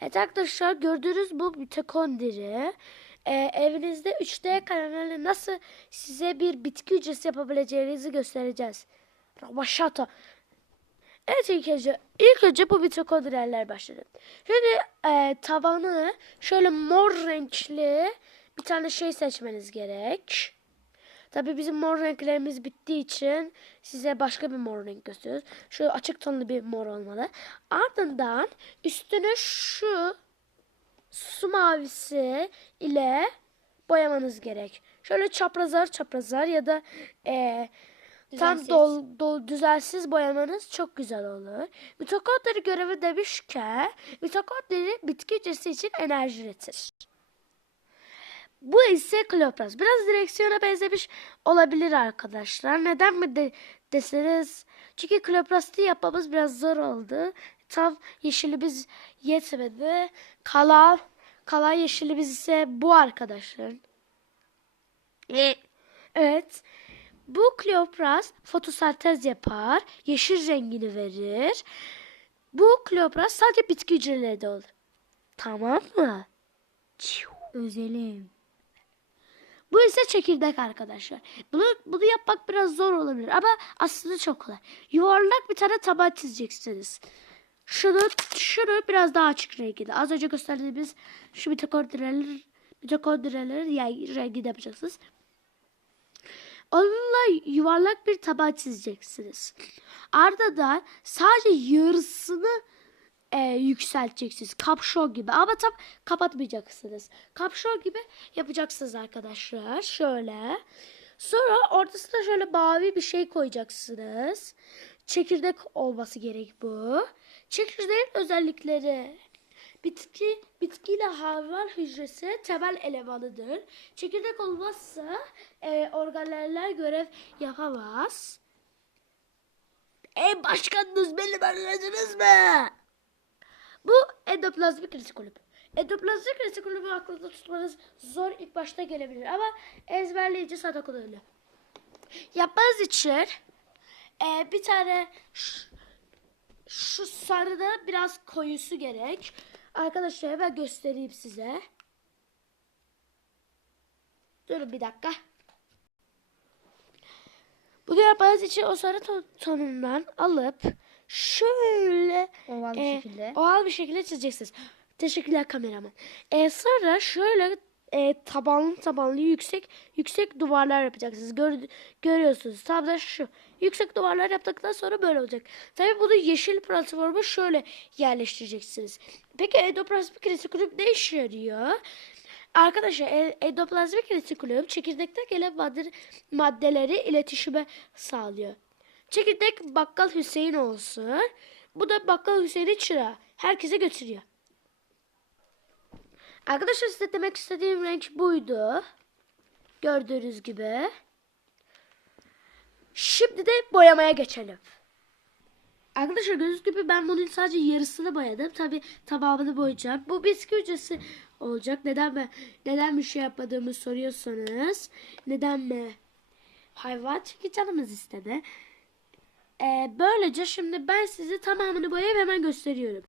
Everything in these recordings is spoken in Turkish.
Evet arkadaşlar gördüğünüz bu mitokondri e, evinizde 3D kanalıyla nasıl size bir bitki hücresi yapabileceğinizi göstereceğiz. Ramaşata. Evet ilk önce, ilk önce bu mitokondriyeller başladı. Şimdi e, tabanı şöyle mor renkli bir tane şey seçmeniz gerek. Tabii bizim mor renklerimiz bittiği için size başka bir mor renk gösteriyoruz. Şöyle açık tonlu bir mor olmalı. Ardından üstüne şu su mavisi ile boyamanız gerek. Şöyle çaprazlar çaprazlar ya da e, tam dol, dol, düzensiz boyamanız çok güzel olur. Mitokondri görevi demişken mitokondri bitki hücresi için enerji üretir. Bu ise klopraz. Biraz direksiyona benzemiş olabilir arkadaşlar. Neden mi de, deseniz. Çünkü kloprasti yapmamız biraz zor oldu. Tam yeşilimiz yetmedi. Kalan, kalan yeşilimiz ise bu arkadaşlar. Evet. Bu kleopras fotosentez yapar. Yeşil rengini verir. Bu kleopras sadece bitki hücreleri de olur. Tamam mı? Özelim. Bu ise çekirdek arkadaşlar. Bunu, bunu yapmak biraz zor olabilir ama aslında çok kolay. Yuvarlak bir tane taban çizeceksiniz. Şunu, şunu biraz daha açık renginde. Az önce gösterdiğimiz şu mitokondriyeler, mitokondriyeler yani renginde yapacaksınız. Onunla yuvarlak bir taban çizeceksiniz. Ardından sadece yarısını e, yükselteceksiniz. Kapşon gibi ama tam kapatmayacaksınız. Kapşon gibi yapacaksınız arkadaşlar. Şöyle. Sonra ortasına şöyle mavi bir şey koyacaksınız. Çekirdek olması gerek bu. Çekirdeğin özellikleri. Bitki, bitkiyle hayvan hücresi temel elemanıdır. Çekirdek olmazsa e, organeller görev yapamaz. Ey başkanınız beni anladınız mı? Bu endoplazmik retikulum. Endoplazmik retikulumu aklınızda tutmanız zor ilk başta gelebilir ama ezberleyici sana kullanılıyor. Yapmanız için e, bir tane şu, şu sarıda biraz koyusu gerek. Arkadaşlar hemen göstereyim size. Durun bir dakika. Bunu yapmanız için o sarı ton- tonundan alıp şöyle Oval bir e, şekilde. oval bir şekilde çizeceksiniz. Teşekkürler kameraman. E, sonra şöyle e, tabanlı tabanlı yüksek yüksek duvarlar yapacaksınız. Gör, görüyorsunuz. Tam da şu. Yüksek duvarlar yaptıktan sonra böyle olacak. Tabii bunu yeşil platforma şöyle yerleştireceksiniz. Peki endoplazmik retikulum ne işe yarıyor? Arkadaşlar endoplazmik retikulum çekirdekten gelen madde, maddeleri iletişime sağlıyor. Çekirdek bakkal Hüseyin olsun. Bu da bakkal Hüseyin'in çırağı. Herkese götürüyor. Arkadaşlar size demek istediğim renk buydu. Gördüğünüz gibi. Şimdi de boyamaya geçelim. Arkadaşlar gördüğünüz gibi ben bunun sadece yarısını boyadım. Tabi tamamını boyayacağım. Bu bitki hücresi olacak. Neden ben neden bir şey yapmadığımı soruyorsanız. Neden mi? Hayvan çünkü canımız istedi. Ee, böylece şimdi ben size tamamını boyayıp hemen gösteriyorum.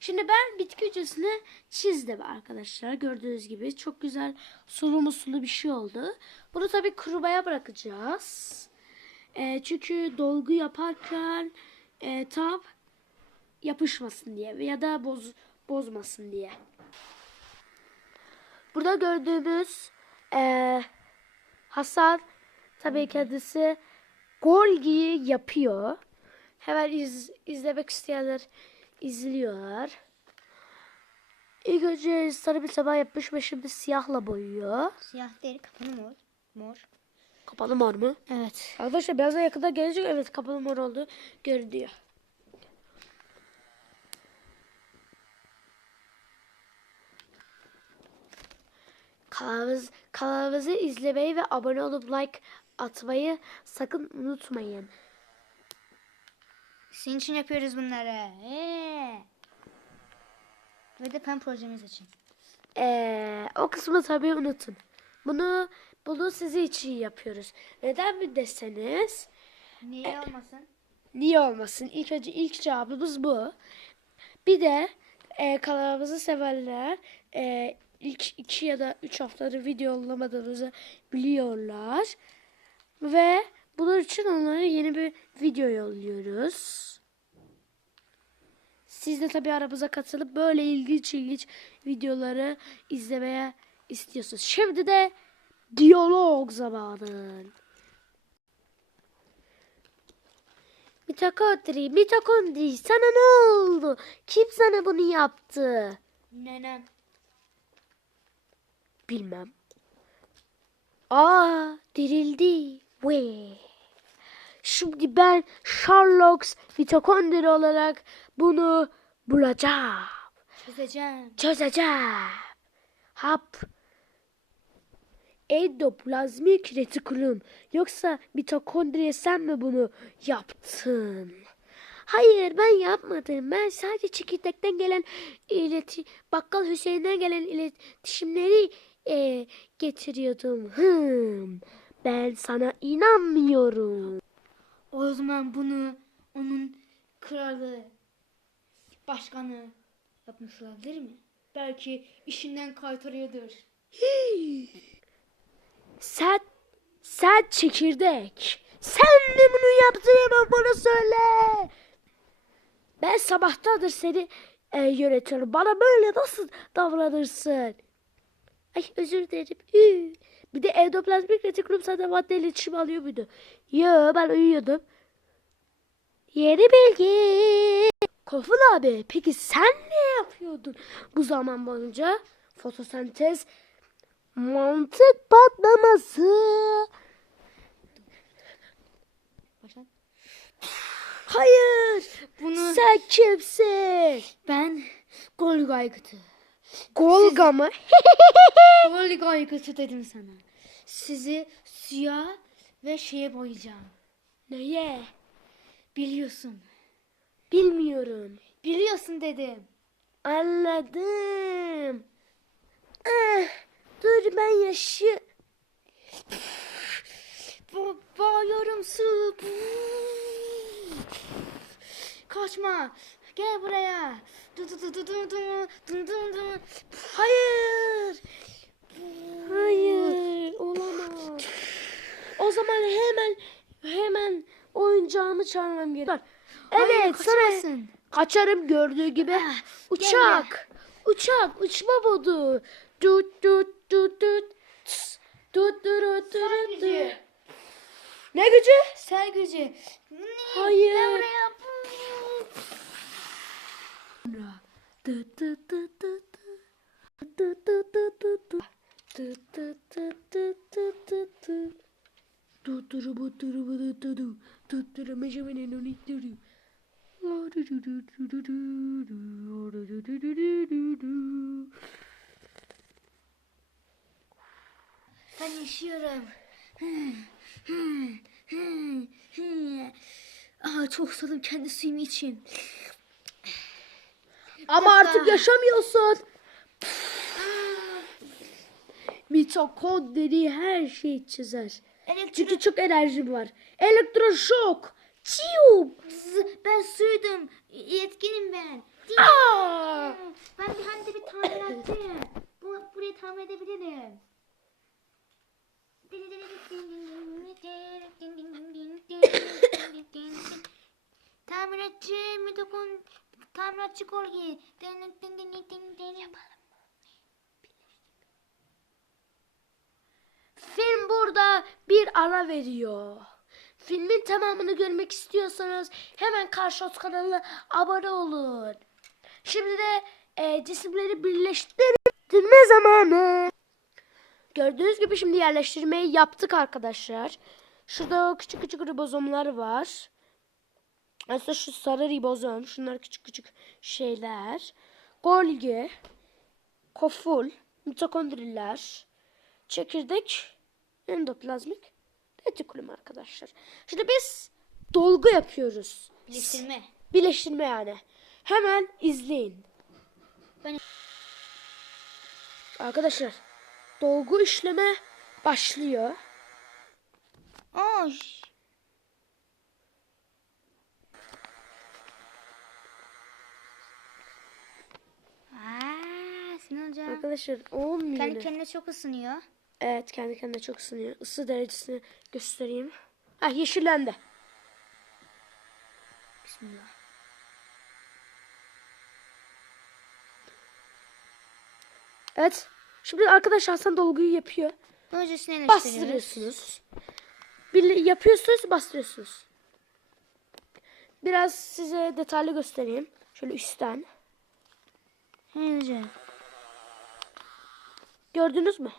Şimdi ben bitki hücresini çizdim arkadaşlar. Gördüğünüz gibi çok güzel sulu musulu bir şey oldu. Bunu tabii kurumaya bırakacağız. Ee, çünkü dolgu yaparken e, tam yapışmasın diye ya da boz, bozmasın diye. Burada gördüğümüz e, Hasan tabii kendisi Golgi'yi yapıyor. Hemen iz, izlemek isteyenler izliyorlar. İlk önce sarı bir sabah yapmış ve şimdi siyahla boyuyor. Siyah değil kapalı mor. Mor. Kapalı mor mu? Evet. Arkadaşlar birazdan yakında gelecek. Evet kapalı mor oldu. Görünüyor. Kanalımız, kanalımızı izlemeyi ve abone olup like atmayı sakın unutmayın. Senin için yapıyoruz bunları. Ee. Ve de pen projemiz için. Ee, o kısmı tabii unutun. Bunu bunu sizi için yapıyoruz. Neden mi deseniz Niye olmasın? niye olmasın? İlk önce ilk cevabımız bu. Bir de e, kanalımızı severler. E, ilk iki ya da üç haftadır video yollamadığımızı biliyorlar. Ve bunun için onlara yeni bir video yolluyoruz. Siz de tabii aramıza katılıp böyle ilginç ilginç videoları izlemeye istiyorsunuz. Şimdi de diyalog zamanı. Mitokondri, mitokondri sana ne oldu? Kim sana bunu yaptı? Nenem. Bilmem. Aa, dirildi. Ve. Şimdi ben Sherlock mitokondri olarak bunu bulacağım. Çözeceğim. Çözeceğim. Hap. Endoplazmik retikulum. Yoksa mitokondriye sen mi bunu yaptın? Hayır ben yapmadım. Ben sadece çekirdekten gelen ileti, bakkal Hüseyin'den gelen iletişimleri e, getiriyordum. Hmm. Ben sana inanmıyorum. O zaman bunu onun kralı, başkanı yapmış olabilir mi? Belki işinden kaytarıyordur. Sen, sen çekirdek. Sen mi bunu yaptın hemen bana söyle. Ben sabahtadır seni e, yönetiyorum. Bana böyle nasıl davranırsın? Ay özür dilerim. Hü. Bir de endoplazmik retikulum sana madde iletişim alıyor muydu? Yo ben uyuyordum. Yeni bilgi. Koful abi peki sen ne yapıyordun bu zaman boyunca? Fotosentez Mantık patlaması. Hayır. Bunu Sen kimsin? ben Golga aygıtı. Golga mı? Golga aygıtı dedim sana. Sizi siyah ve şeye boyayacağım. Neye? Biliyorsun. Bilmiyorum. Biliyorsun dedim. Anladım. Ah, dur ben yaşı. Bu bağırıyorum su. Kaçma. Gel buraya. Hayır. Hayır. Olamaz. O zaman hemen hemen oyuncağımı çağırmam gerek. Evet, Hayır. Kaçarım gördüğü gibi. Uçak. Uçak, uçma modu. Tut tut tut tut. Tut tut tut. Ne gücü? Sel gücü. Hayır. Gel buraya. Ben yaşıyorum. Aa, çok susadım kendi suyumu için. Ama artık yaşamıyorsun. Mitokondri her şeyi çözer. Elektrik. Çünkü çok enerjim var. Elektroşok. Çiu. Ben suydum. Yetkinim ben. Aa! Ben bir hem de bir tamiratçı. Bu, burayı tamir edebilirim. Tamiratçı mitokon tamiratçı kolye. Yapalım. Film burada bir ara veriyor. Filmin tamamını görmek istiyorsanız hemen Karşot kanalına abone olun. Şimdi de e, cisimleri birleştirme zamanı. Gördüğünüz gibi şimdi yerleştirmeyi yaptık arkadaşlar. Şurada küçük küçük ribozomlar var. Aslında şu sarı ribozom. Şunlar küçük küçük şeyler. Golgi. Koful. Mitokondriler. Çekirdek. Endoplazmik. Retikulum arkadaşlar. Şimdi biz dolgu yapıyoruz. Birleştirme. Birleştirme yani. Hemen izleyin. Ben- Arkadaşlar dolgu işleme başlıyor. Ay. Şunu hocam. Arkadaşlar olmuyor. Kendi kendine çok ısınıyor. Evet kendi kendine çok ısınıyor. Isı derecesini göstereyim. Ha yeşillendi. Bismillah. Evet. Şimdi arkadaşlar Hasan dolguyu yapıyor. Öncesine eleştiriyoruz. Bastırıyorsunuz. Bir yapıyorsunuz bastırıyorsunuz. Biraz size detaylı göstereyim. Şöyle üstten. He hocam. Gördünüz mü?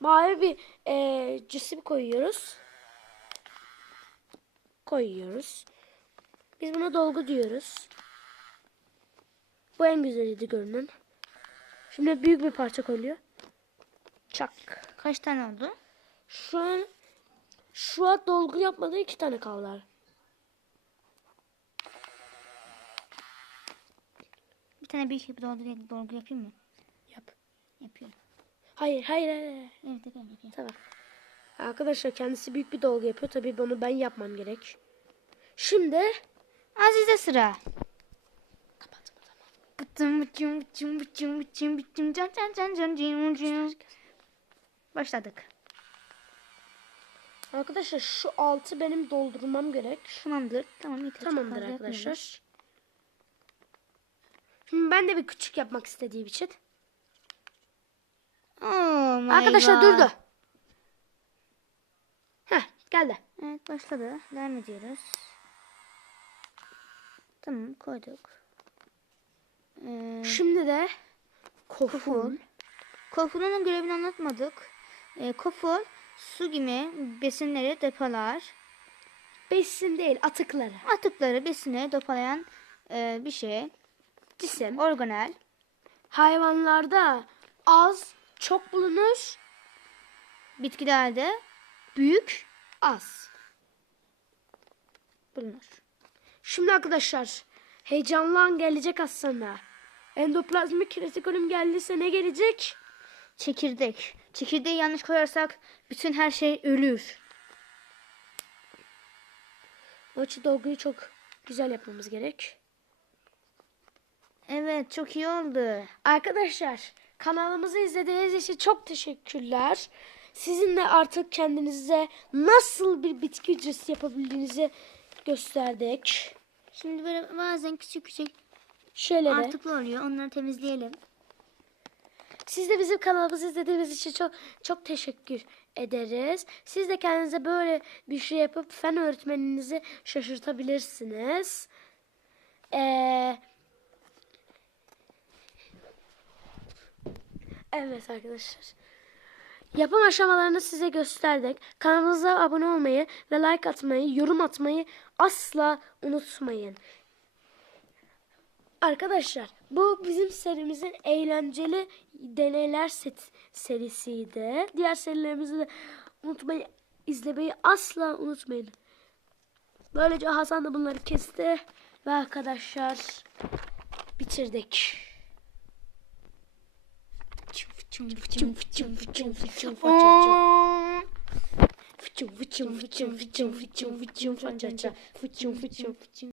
Mavi bir eee cisim koyuyoruz. Koyuyoruz. Biz buna dolgu diyoruz. Bu en güzeliydi görünen. Şimdi büyük bir parça koyuluyor. Çak. Kaç tane oldu? Şu an şu an dolgu yapmadı iki tane kaldı. Tane büyük bir dolgu, dolgu yapayım mı? Yap. Yapıyorum. Hayır hayır hayır. Evet yapıyorum yapıyorum. Tamam. Arkadaşlar kendisi büyük bir dolgu yapıyor. Tabii bunu ben yapmam gerek. Şimdi Azize sıra. kapat can. Başladık. Arkadaşlar şu altı benim doldurmam gerek. Tamamdır. Tamam yeter. Tamamdır fazla yapmıyoruz. Şimdi ben de bir küçük yapmak istediğim için. Oh Arkadaşlar God. durdu. Heh geldi. Evet başladı. Devam ediyoruz. Tamam koyduk. Ee, Şimdi de koful. Kofulun görevini anlatmadık. Ee, koful su gibi besinleri depolar. Besin değil atıkları. Atıkları besine depolayan e, bir şey. Cisim. Organel. Hayvanlarda az, çok bulunur. Bitkilerde Büyük, az. bulunur. Şimdi arkadaşlar heyecanlı an gelecek az sonra. Endoplazmik retikulum geldiyse ne gelecek? Çekirdek. Çekirdeği yanlış koyarsak bütün her şey ölür. O için dolguyu çok güzel yapmamız gerek. Evet çok iyi oldu. Arkadaşlar kanalımızı izlediğiniz için çok teşekkürler. Sizin de artık kendinize nasıl bir bitki hücresi yapabildiğinizi gösterdik. Şimdi böyle bazen küçük küçük Şöyle de. artıklı oluyor. Onları temizleyelim. Siz de bizim kanalımızı izlediğiniz için çok çok teşekkür ederiz. Siz de kendinize böyle bir şey yapıp fen öğretmeninizi şaşırtabilirsiniz. Ee, evet arkadaşlar. Yapım aşamalarını size gösterdik. Kanalımıza abone olmayı ve like atmayı, yorum atmayı asla unutmayın. Arkadaşlar bu bizim serimizin eğlenceli deneyler set serisiydi. Diğer serilerimizi de unutmayı izlemeyi asla unutmayın. Böylece Hasan da bunları kesti ve arkadaşlar bitirdik. Fıçım fıçım fıçım fıçım fıçım. Fıçım fıçım fıçım fıçım. Fıçım fıçım